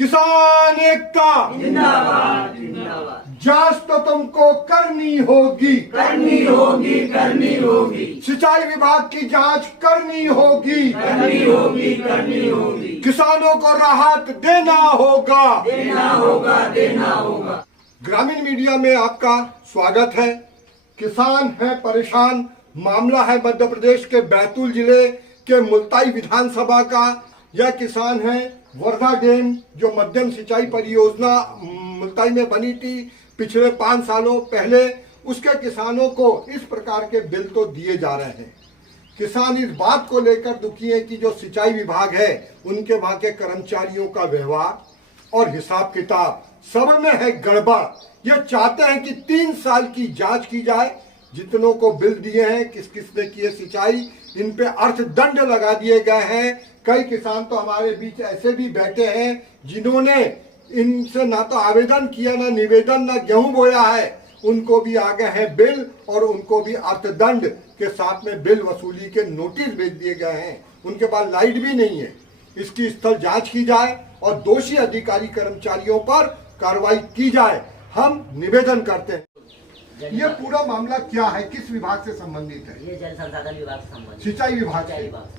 किसान एकता जिंदाबाद जिंदाबाद। जांच तो तुमको करनी होगी, करनी होगी करनी होगी सिंचाई विभाग की जांच करनी होगी, करनी होगी करनी होगी। किसानों को राहत देना होगा। देना होगा देना होगा। ग्रामीण मीडिया में आपका स्वागत है। किसान है परेशान, मामला है मध्य प्रदेश के बैतूल जिले के मुल्ताई विधानसभा का। यह किसान है वर्धा डैम जो मध्यम सिंचाई परियोजना मुल्ताई में बनी थी पिछले 5 सालों पहले, उसके किसानों को इस प्रकार के बिल तो दिए जा रहे हैं। किसान इस बात को लेकर दुखी है कि जो सिंचाई विभाग है उनके वहां के कर्मचारियों का व्यवहार और हिसाब किताब सब में है गड़बड़। यह चाहते हैं कि 3 साल की जांच की जाए, जितनों को बिल दिए हैं, किस किस ने किए सिंचाई, इन पे अर्थदंड लगा दिए गए हैं। कई किसान तो हमारे बीच ऐसे भी बैठे हैं जिन्होंने इनसे ना तो आवेदन किया, ना निवेदन, ना गेहूं बोया है, उनको भी आ गए हैं बिल और उनको भी अर्थदंड के साथ में बिल वसूली के नोटिस भेज दिए गए हैं। उनके पास लाइट भी नहीं है। इसकी स्थल जांच की जाए और दोषी अधिकारी कर्मचारियों पर कार्रवाई की जाए, हम निवेदन करते हैं। ये पूरा मामला क्या है, किस विभाग से संबंधित है? ये जल संसाधन विभाग से संबंधित, सिंचाई विभाग सिंचाई से। विभाग से।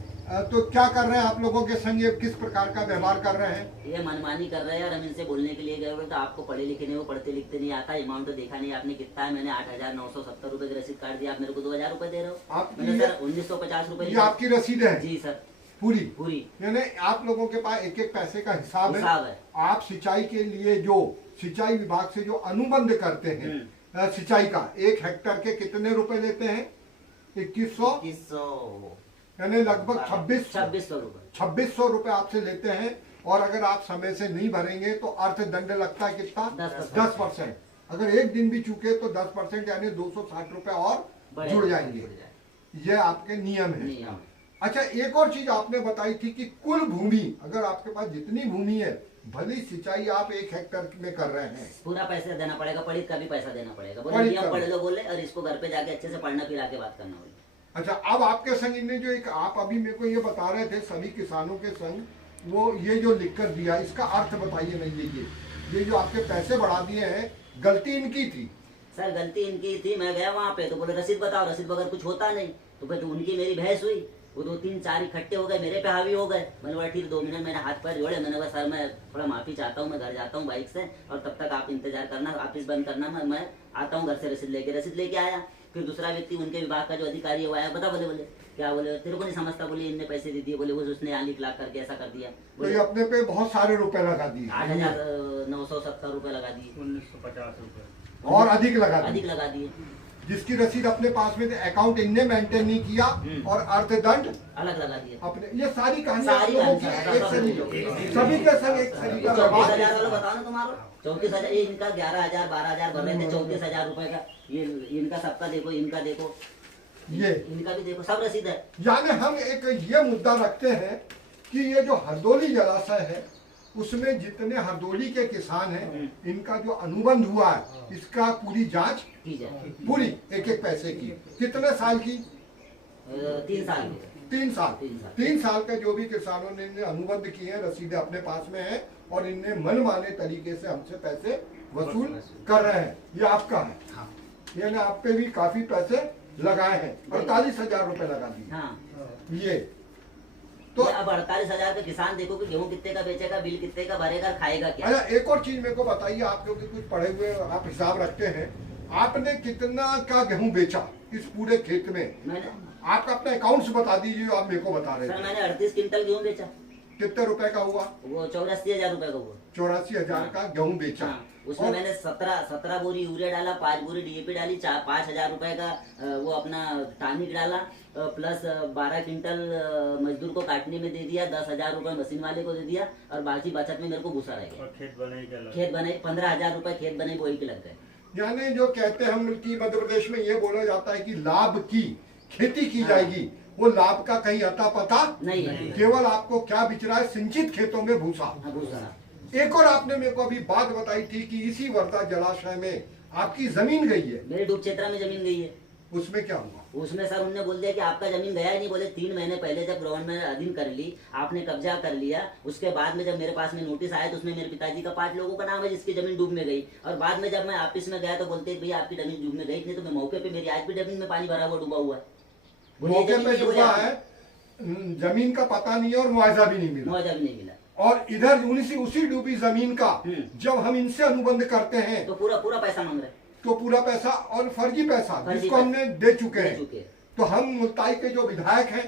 तो क्या कर रहे हैं आप लोगों के संग, ये किस प्रकार का व्यवहार कर रहे हैं? ये मनमानी कर रहे हैं और हम इनसे बोलने के लिए गए हुए तो आपको पढ़े लिखे नहीं हो, पढ़ते लिखते नहीं आता, अमाउंट तो देखा नहीं आपने कितना है। मैंने 8,970 रुपए की रसीद काट दिया, आप मेरे को 2,000 रुपए दे रहे हो। आप मैंने सर 1,950 रुपए ये आपकी रसीद है? जी सर, पूरी पूरी यानी आप लोगों के पास एक एक पैसे का हिसाब है। आप सिंचाई के लिए जो सिंचाई विभाग से जो अनुबंध करते हैं सिंचाई का, 1 हेक्टेयर के कितने रुपए लेते हैं? 2100 यानी लगभग 2600 रुपए आपसे लेते हैं। और अगर आप समय से नहीं भरेंगे तो अर्थदंड लगता है कितना? 10%। अगर एक दिन भी चूके तो 10% यानी 260 रुपए और जुड़ जाएंगे। ये आपके नियम है। अच्छा, एक और चीज आपने बताई थी कि कुल भूमि, अगर आपके पास जितनी भूमि है, भली सिंचाई आप 1 हेक्टेयर में कर रहे हैं, पूरा पैसा देना पड़ेगा, पढ़ित का भी पैसा देना पड़ेगा। बोले नियम पढ़ लो बोले, और इसको घर पे जाके अच्छे से पढ़ना फिर आके बात करना बोले। अच्छा, अब आपके संग इनने जो एक आप अभी मेरे को ये बता रहे थे सभी किसानों के संग, वो ये जो लिख कर दिया, इसका अर्थ बताइए ना। ये जो आपके पैसे बढ़ा दिए हैं, गलती इनकी थी? सर गलती इनकी थी। मैं गया वहाँ पे तो बोले रसीद बताओ, रसीद बगैर कुछ होता नहीं। तो फिर उनकी मेरी बहस हुई, वो 2-3-4 इकट्ठे हो गए, मेरे पे हावी हो गए। मैंने बोला ठीक 2 मिनट, मैंने हाथ पैर जोड़े, मैंने कहा सर मैं थोड़ा माफी चाहता हूँ, मैं घर जाता हूँ बाइक से, और तब तक आप इंतजार करना, ऑफिस बंद करना, मैं आता हूँ घर से। रसीद लेके आया। फिर दूसरा व्यक्ति उनके विभाग का जो अधिकारी है वो आया, बोले क्या बोले, तेरे को नहीं समझता, बोले इनने पैसे दे दिए, बोले वो उसने यहाँ लिख लाख करके ऐसा कर दिया। बोले अपने पे बहुत सारे रुपए लगा दिए, 8,970 रुपए लगा दिए, 1,950 रुपए और अधिक लगा दिए। जिसकी रसीद अपने पास में अकाउंट इनने मेंटेन नहीं किया और अर्थदंड अलग लगा दिए अपने। ये सारी कहानी सारी सभी के संग एक तरीका का बात। 34,000 वाला बताओ ना तुम्हारा, 34,000। ये इनका 11,000 12,000 भर रहे थे, 34,000 रुपए का। ये इनका सबका देखो, इनका देखो, ये इनका भी देखो, सब रसीद है। यानी हम एक ये मुद्दा रखते हैं कि ये जो हरदोली जलाशय है उसमें जितने हरदोली के किसान हैं, इनका जो अनुबंध हुआ है इसका पूरी जांच की जाए, पूरी एक एक पैसे की। कितने साल की? 3 साल। 3 साल का जो भी किसानों ने अनुबंध किए हैं, रसीदें अपने पास में है और इनने मनमाने तरीके से हमसे पैसे वसूल कर रहे हैं। ये आपका है? हाँ। यानी आप पे भी काफी पैसे लगाए हैं, 48,000 रुपए लगा दिए। हाँ। ये तो अब 48,000 का किसान देखो कि गेहूं कितने का बेचेगा, बिल कितने का भरेगा, खाएगा क्या? अच्छा, एक और चीज मेरे को बताइए, आप क्योंकि कुछ पढ़े हुए आप हिसाब रखते हैं, आपने कितना का गेहूं बेचा इस पूरे खेत में? मैंने आपका अपना अकाउंट्स बता दीजिए जो आप मेरे को बता रहे सर थे। मैंने 38 क्विंटल गेहूं बेचा। कितने रुपए का हुआ? वो 84,000 रुपए का हुआ। 84,000 का गेहूं बेचा। हाँ। उसमें मैंने 17 बोरी यूरिया डाला, 5 बोरी डीएपी डाली, 5,000 रुपए का वो अपना टॉनिक डाला, प्लस 12 क्विंटल मजदूर को काटने में दे दिया, 10,000 रुपए मशीन वाले को दे दिया, और बाकी बचत में मेरे को भूसा रह गया। खेत बनाई 15,000 रुपए खेत बनाई, वही के लग गए। यानी जो कहते हैं हम कि मध्य प्रदेश में ये बोला जाता है कि लाभ की खेती की जाएगी, वो लाभ का कहीं अता पता नहीं है। केवल आपको क्या बिच रहा है? सिंचित खेतों में भूसा। एक और आपने मेरे को अभी बात बताई थी कि इसी वर्धा जलाशय में आपकी जमीन गई है। मेरे डूब क्षेत्र में जमीन गई है। उसमें क्या हुआ? उसमें सर उनने बोल दिया कि आपका जमीन गया ही नहीं। बोले 3 महीने पहले जब गवर्नमेंट ने अधीन कर ली, आपने कब्जा कर लिया, उसके बाद में जब मेरे पास में नोटिस आया तो उसमें मेरे पिताजी का 5 लोगों का नाम है जिसकी जमीन डूब में गई। और बाद में जब मैं ऑफिस में गया तो बोलते भैया आपकी जमीन डूब में गई नहीं, तो मैं मौके पे मेरी आज भी जमीन में पानी भरा हुआ डूबा हुआ है। बोले, मौके जमीन पे नहीं, बोले डूबा आपकी। है, जमीन का पता नहीं है और मुआवजा भी नहीं मिला। मुआवजा भी नहीं मिला। और इधर उसी डूबी जमीन का जब हम इनसे अनुबंध करते हैं तो पूरा पैसा मांग रहे तो पूरा पैसा और फर्जी पैसा फर्जी जिसको पैसा हमने दे चुके दे हैं। चुके हैं। तो हम मुल्ताई के जो विधायक हैं,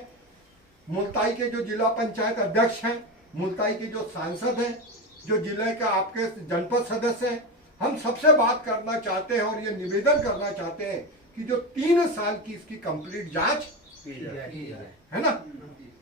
मुल्ताई के जो जिला पंचायत अध्यक्ष हैं, मुल्ताई के जो सांसद हैं, जो जिले का आपके जनपद सदस्य हैं, हम सबसे बात करना चाहते हैं और ये निवेदन करना चाहते हैं कि जो 3 साल की इसकी कंप्लीट जांच है ना,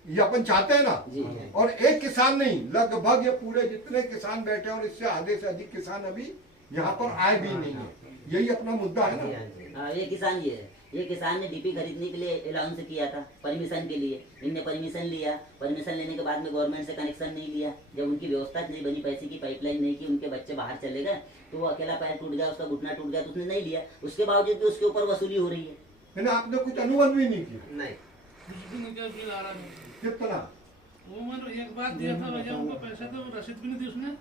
ये अपन चाहते हैं ना। जी। और एक किसान नहीं, लगभग ये पूरे जितने किसान बैठे हैं और इससे आधे से अधिक किसान अभी यहाँ पर आए भी नहीं है। यही अपना मुद्दा है ना। हाँ, ये किसान ये है। ये किसान ने डीपी खरीदने के लिए अलाउंस किया था परमिशन के लिए। इनने परमिशन लिया, परमिशन लेने के बाद में गवर्नमेंट से कनेक्शन नहीं लिया। जब उनकी व्यवस्था नहीं बनी, पैसे की पाइपलाइन नहीं की, उनके बच्चे बाहर चले गए तो वो अकेला पैर टूट गया, उसका घुटना टूट गया, तो उसने नहीं लिया। उसके बावजूद भी उसके ऊपर वसूली हो रही है। मैंने आपने कुछ अनुबंध भी नहीं किया। नहीं। बिल आ रहा नहीं। कितना? वो मैंने एक बात दिया था भैया उनको पैसे, तो रसीद भी नहीं दी उसने।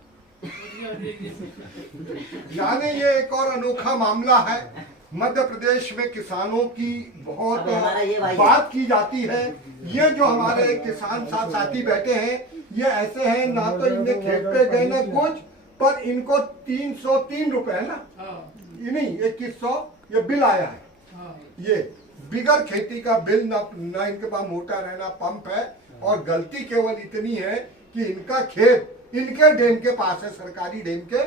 यानी ये एक और अनोखा मामला है। मध्य प्रदेश में किसानों की बहुत अब हमारा ये भाई बात की जाती है। ये जो हमारे किसान साथी बैठे हैं, ये ऐसे हैं, ना तो इनके खेत पे गए ना कुछ, पर इनको 303 रुपए है ना, हाँ, ये नहीं 2100 ये बिल आया है। हाँ। ये बिगर खेती का बिल, ना इनके पास मोटर है ना पंप है। और गलती केवल इतनी है कि इनका खेत इनके डैम के पास है, सरकारी डैम के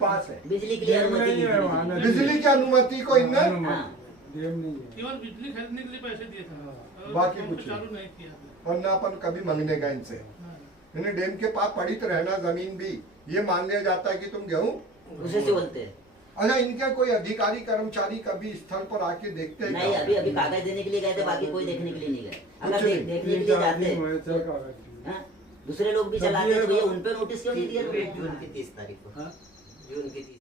पास है। बिजली के लिए अनुमति ली थी। बिजली की अनुमति को इनने हाँ। केवल बिजली खरीदने के लिए पैसे दिए थे, बाकी पंप कुछ चालू नहीं किया। और ना अपन कभी मांगने का इनसे। हाँ। इन्हें डैम के पास पड़ी तो रहना जमीन भी, ये मान लिया जाता है कि तुम गेहूं। उसे से बोलते हैं। अच्छा, इनके कोई अधिकारी कर्मचारी कभी स्थल पर आके देखते हैं नहीं, क्या? अभी कागज देने के लिए गए थे, बाकी कोई देखने के लिए नहीं गए। अगर कुछ नहीं। देखने के लिए जाते हाँ, दूसरे लोग भी चलाते तो भैया उन पे नोटिस क्यों नहीं दिया? जून की 30 तारीख को, जून की 30